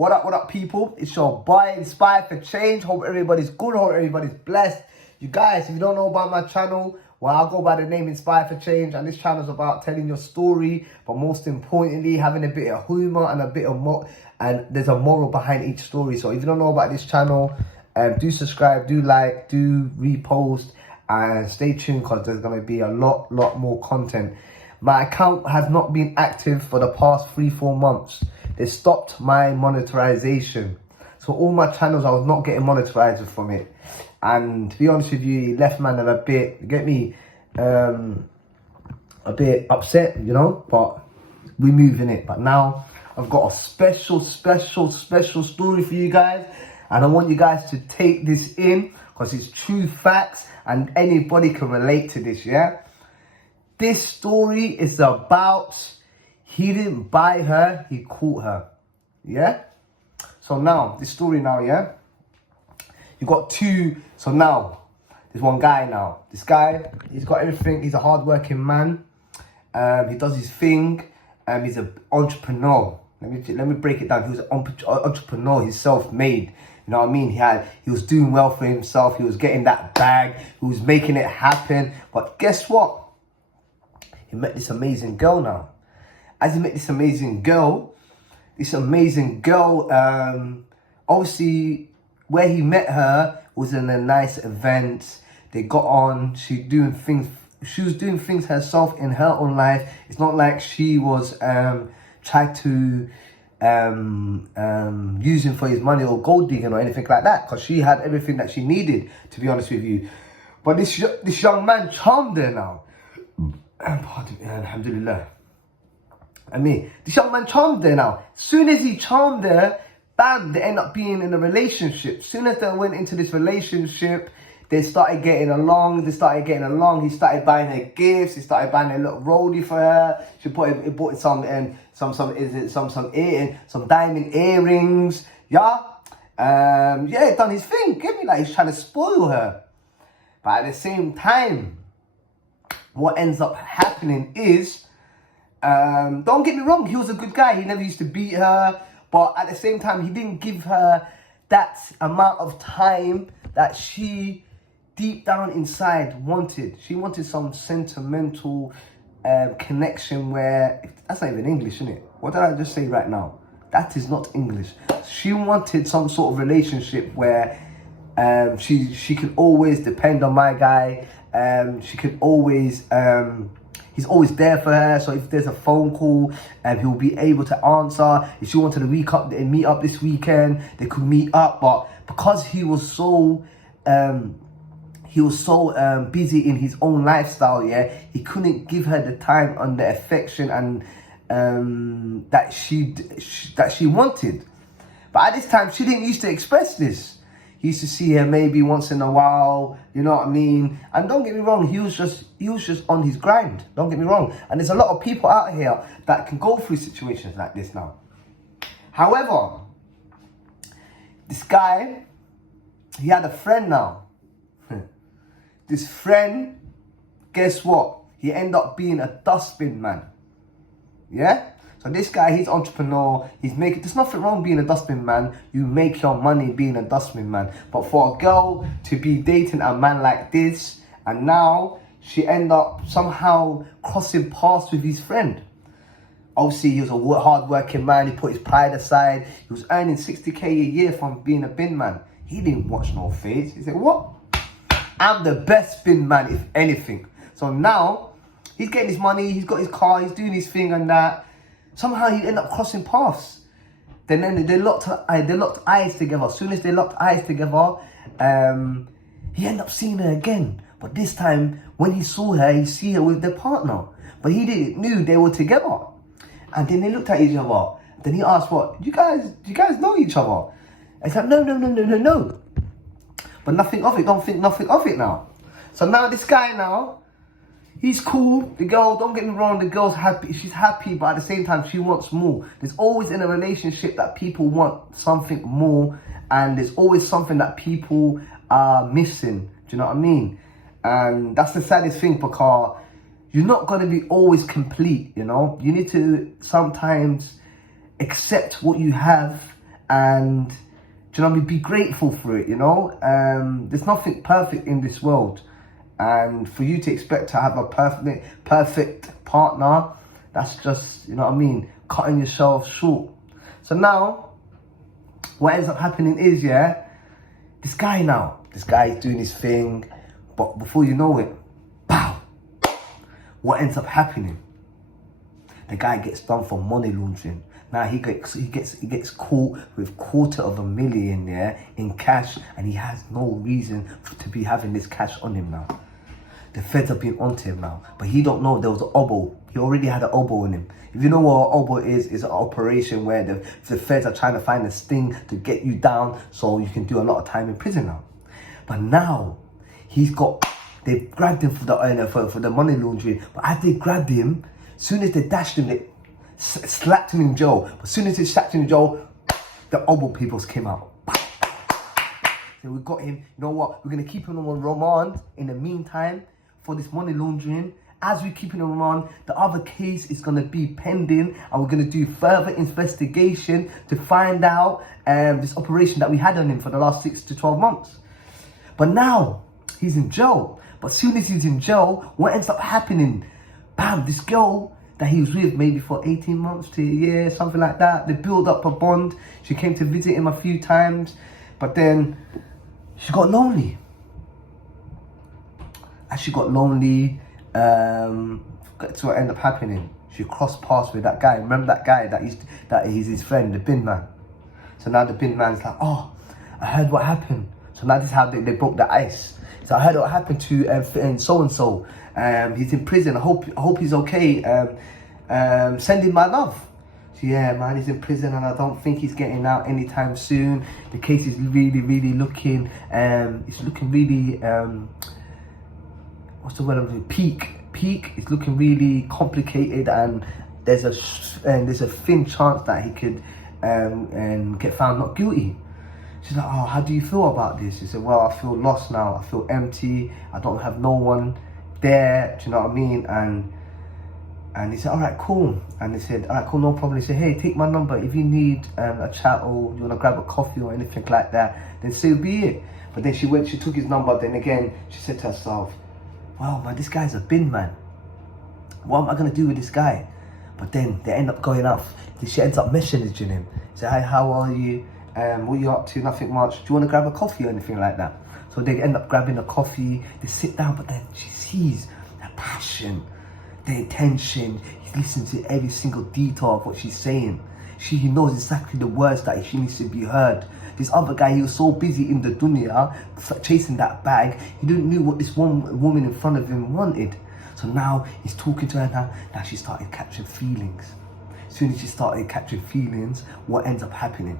What up, people? It's your boy, Inspired for Change. Hope everybody's good, hope everybody's blessed. You guys, if you don't know about my channel, well, I'll go by the name Inspired for Change, and this channel is about telling your story, but most importantly, having a bit of humor and a bit of and there's a moral behind each story. So if you don't know about this channel, do subscribe, do like, do repost, and stay tuned because there's going to be a lot more content. My account has not been active for the past 3-4 months. They stopped my monetization. So all my channels, I was not getting monetized from it. And to be honest with you, it left man a bit, get me, a bit upset, you know, but we're moving it. But now I've got a special story for you guys. And I want you guys to take this in because it's true facts and anybody can relate to this, yeah? This story is about, he didn't buy her, he caught her, yeah? So now, this story now, yeah? You got two, so now, there's one guy now. This guy, he's got everything, he's a hard-working man. He does his thing, he's an entrepreneur. Let me break it down. He was an entrepreneur, he's self-made. You know what I mean? He was doing well for himself, he was getting that bag, he was making it happen. But guess what? He met this amazing girl now. As he met this amazing girl, obviously, where he met her was in a nice event. They got on. She was doing things herself in her own life. It's not like she was tried to use him for his money or gold digging or anything like that, because she had everything that she needed, to be honest with you. But this young man charmed her now. Pardon me, alhamdulillah. This young man charmed her now. Soon as he charmed her, bam, they end up being in a relationship. Soon as they went into this relationship, they started getting along. He started buying her gifts. He started buying a little rollie for her. He bought some diamond earrings. Yeah, he done his thing. Get me, like he's trying to spoil her. But at the same time, what ends up happening is, don't get me wrong, he was a good guy. He never used to beat her. But at the same time, he didn't give her that amount of time that she deep down inside wanted. She wanted some sentimental connection where, that's not even English, isn't it? What did I just say right now? That is not English. She wanted some sort of relationship where she could always depend on my guy. She could always, he's always there for her. So if there's a phone call, he'll be able to answer. If she wanted to meet up this weekend, they could meet up. But because he was so busy in his own lifestyle, yeah, he couldn't give her the time and the affection and that she wanted. But at this time, she didn't used to express this. He used to see her maybe once in a while, you know what I mean? And don't get me wrong, he was just on his grind. Don't get me wrong. And there's a lot of people out here that can go through situations like this now. However, this guy, he had a friend now. This friend, guess what? He ended up being a dustbin man. Yeah? So this guy, he's entrepreneur, there's nothing wrong being a dustbin man. You make your money being a dustbin man. But for a girl to be dating a man like this, and now she end up somehow crossing paths with his friend. Obviously, he was a hard-working man. He put his pride aside. He was earning 60k a year from being a bin man. He didn't watch no face. He said, what? I'm the best bin man, if anything. So now, he's getting his money. He's got his car. He's doing his thing and that. Somehow he ended up crossing paths. Then they locked eyes together. As soon as they locked eyes together, he ended up seeing her again. But this time, when he saw her, he see her with their partner. But he didn't knew they were together. And then they looked at each other. Then he asked, "What? Do you guys know each other?" I said, "No." But nothing of it. Don't think nothing of it now. So now this guy now, he's cool. The girl, don't get me wrong, the girl's happy. She's happy, but at the same time, she wants more. There's always in a relationship that people want something more, and there's always something that people are missing. Do you know what I mean? And that's the saddest thing, because you're not going to be always complete, you know? You need to sometimes accept what you have and do you know what I mean? Be grateful for it, you know? There's nothing perfect in this world. And for you to expect to have a perfect partner, that's just, you know what I mean, cutting yourself short. So now, what ends up happening is, this guy is doing his thing, but before you know it, pow! What ends up happening? The guy gets done for money laundering. Now he gets caught with $250,000 in cash, and he has no reason to be having this cash on him now. The feds have been onto him now, but he don't know there was an oboe. He already had an oboe in him. If you know what an oboe is an operation where the feds are trying to find a sting to get you down so you can do a lot of time in prison now. But now they've grabbed him for the money laundering. But as they grabbed him, as soon as they dashed him, they slapped him in jail. But as soon as they slapped him in jail, the oboe peoples came out. So we got him. You know what? We're gonna keep him on remand in the meantime for this money laundering. As we keep him on remand, the other case is gonna be pending, and we're gonna do further investigation to find out this operation that we had on him for the last 6 to 12 months. But now he's in jail. But as soon as he's in jail, what ends up happening? Bam! This girl that he was with maybe for 18 months to a year, something like that. They built up a bond. She came to visit him a few times, but then she got lonely. As she got lonely, that's what ended up happening. She crossed paths with that guy. Remember that guy that he's his friend, the bin man. So now the bin man's like, oh, I heard what happened. So now this is how they broke the ice. So I heard what happened to so-and-so. He's in prison. I hope he's okay. Send him my love. So yeah, man, he's in prison, and I don't think he's getting out anytime soon. The case is really, really looking. It's looking really. What's the word I'm doing? Peak. It's looking really complicated, and there's a thin chance that he could get found not guilty. She's like, oh, how do you feel about this? He said, well, I feel lost now. I feel empty. I don't have no one there. Do you know what I mean? And he said, all right, cool. And they said, all right, cool, no problem. He said, hey, take my number. If you need a chat or you want to grab a coffee or anything like that, then so be it. But then she took his number. Then again, she said to herself, wow, man, this guy's a bin man. What am I going to do with this guy? But then they end up going out. She ends up messaging him. Say, hi, how are you? What are you up to? Nothing much. Do you want to grab a coffee or anything like that? So they end up grabbing a coffee. They sit down, but then she sees the passion, the intention. He listens to every single detail of what she's saying. He knows exactly the words that she needs to be heard. This other guy, he was so busy in the dunya, chasing that bag, he didn't know what this one woman in front of him wanted. So now he's talking to her now she started catching feelings. As soon as she started catching feelings, what ends up happening?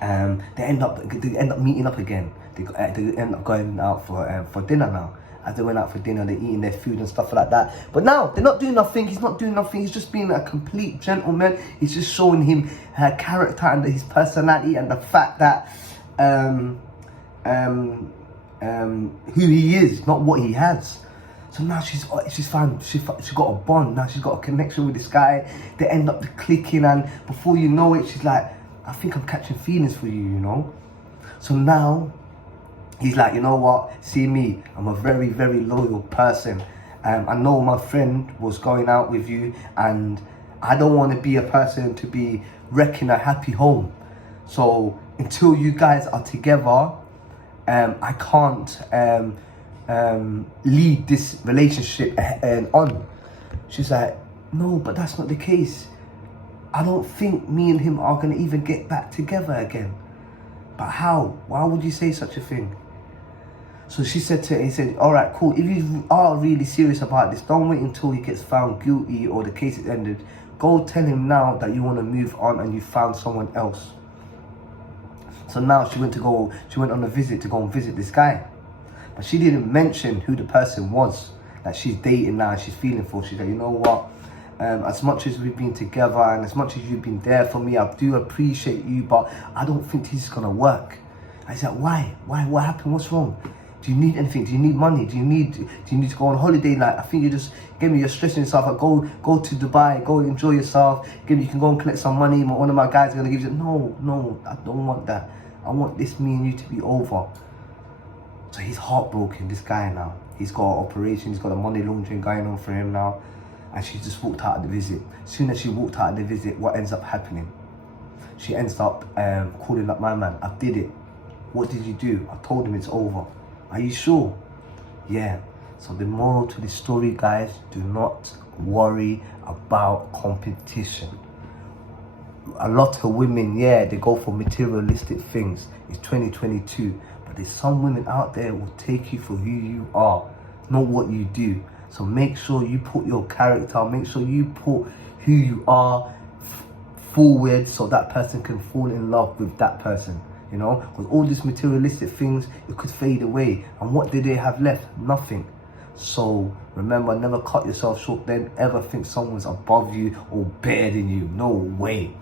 They end up meeting up again. They end up going out for dinner now. As they went out for dinner, they're eating their food and stuff like that. But now they're not doing nothing. He's not doing nothing. He's just being a complete gentleman. He's just showing him her character and his personality and the fact that who he is, not what he has. So now she got a bond. Now she's got a connection with this guy. They end up clicking, and before you know it, she's like, I think I'm catching feelings for you, you know. So now he's like, you know what? See me, I'm a very, very loyal person. I know my friend was going out with you, and I don't want to be a person to be wrecking a happy home. So until you guys are together, I can't lead this relationship on. She's like, no, but that's not the case. I don't think me and him are going to even get back together again. But how? Why would you say such a thing? So he said, all right, cool. If you are really serious about this, don't wait until he gets found guilty or the case is ended. Go tell him now that you want to move on and you found someone else. So now she went on a visit to go and visit this guy. But she didn't mention who the person was that she's dating now and she's feeling for. She's like, you know what? As much as we've been together and as much as you've been there for me, I do appreciate you, but I don't think this is going to work. I said, why? What happened? What's wrong? Do you need anything? Do you need money? Do you need to go on holiday? Like, I think you just give me, you're stressing yourself. Like, go to Dubai, go enjoy yourself. You can go and collect some money. One of my guys are gonna give you. No, I don't want that. I want this, me and you, to be over. So he's heartbroken, this guy now. He's got an operation, he's got a money laundering going on for him now. And she just walked out of the visit. As soon as she walked out of the visit, what ends up happening? She ends up calling up my man. I did it. What did you do? I told him it's over. Are you sure? Yeah. So the moral to the story, guys, do not worry about competition. A lot of women, they go for materialistic things. It's 2022. But there's some women out there who will take you for who you are, not what you do. So make sure you put your character, make sure you put who you are forward so that person can fall in love with that person. You know, because all these materialistic things, it could fade away. And what did they have left? Nothing. So remember, never cut yourself short. Don't ever think someone's above you or better than you. No way.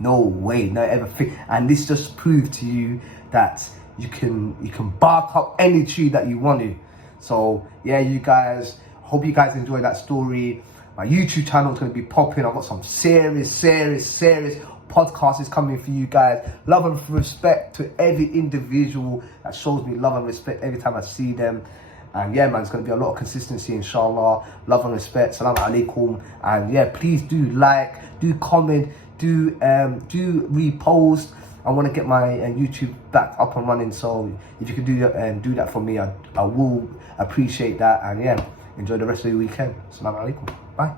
Not ever think. And this just proved to you that you can bark up any tree that you want to. So yeah, you guys, hope you guys enjoyed that story. My YouTube channel is going to be popping. I've got some serious podcasts is coming for you guys. Love and respect to every individual that shows me love and respect every time I see them. And yeah, man, it's going to be a lot of consistency, inshallah. Love and respect. Salam alaikum. And yeah, please do like, do comment, do repost. I want to get my YouTube back up and running. So if you could do that for me, I will appreciate that. And yeah, enjoy the rest of your weekend. Salam alaikum. Bye.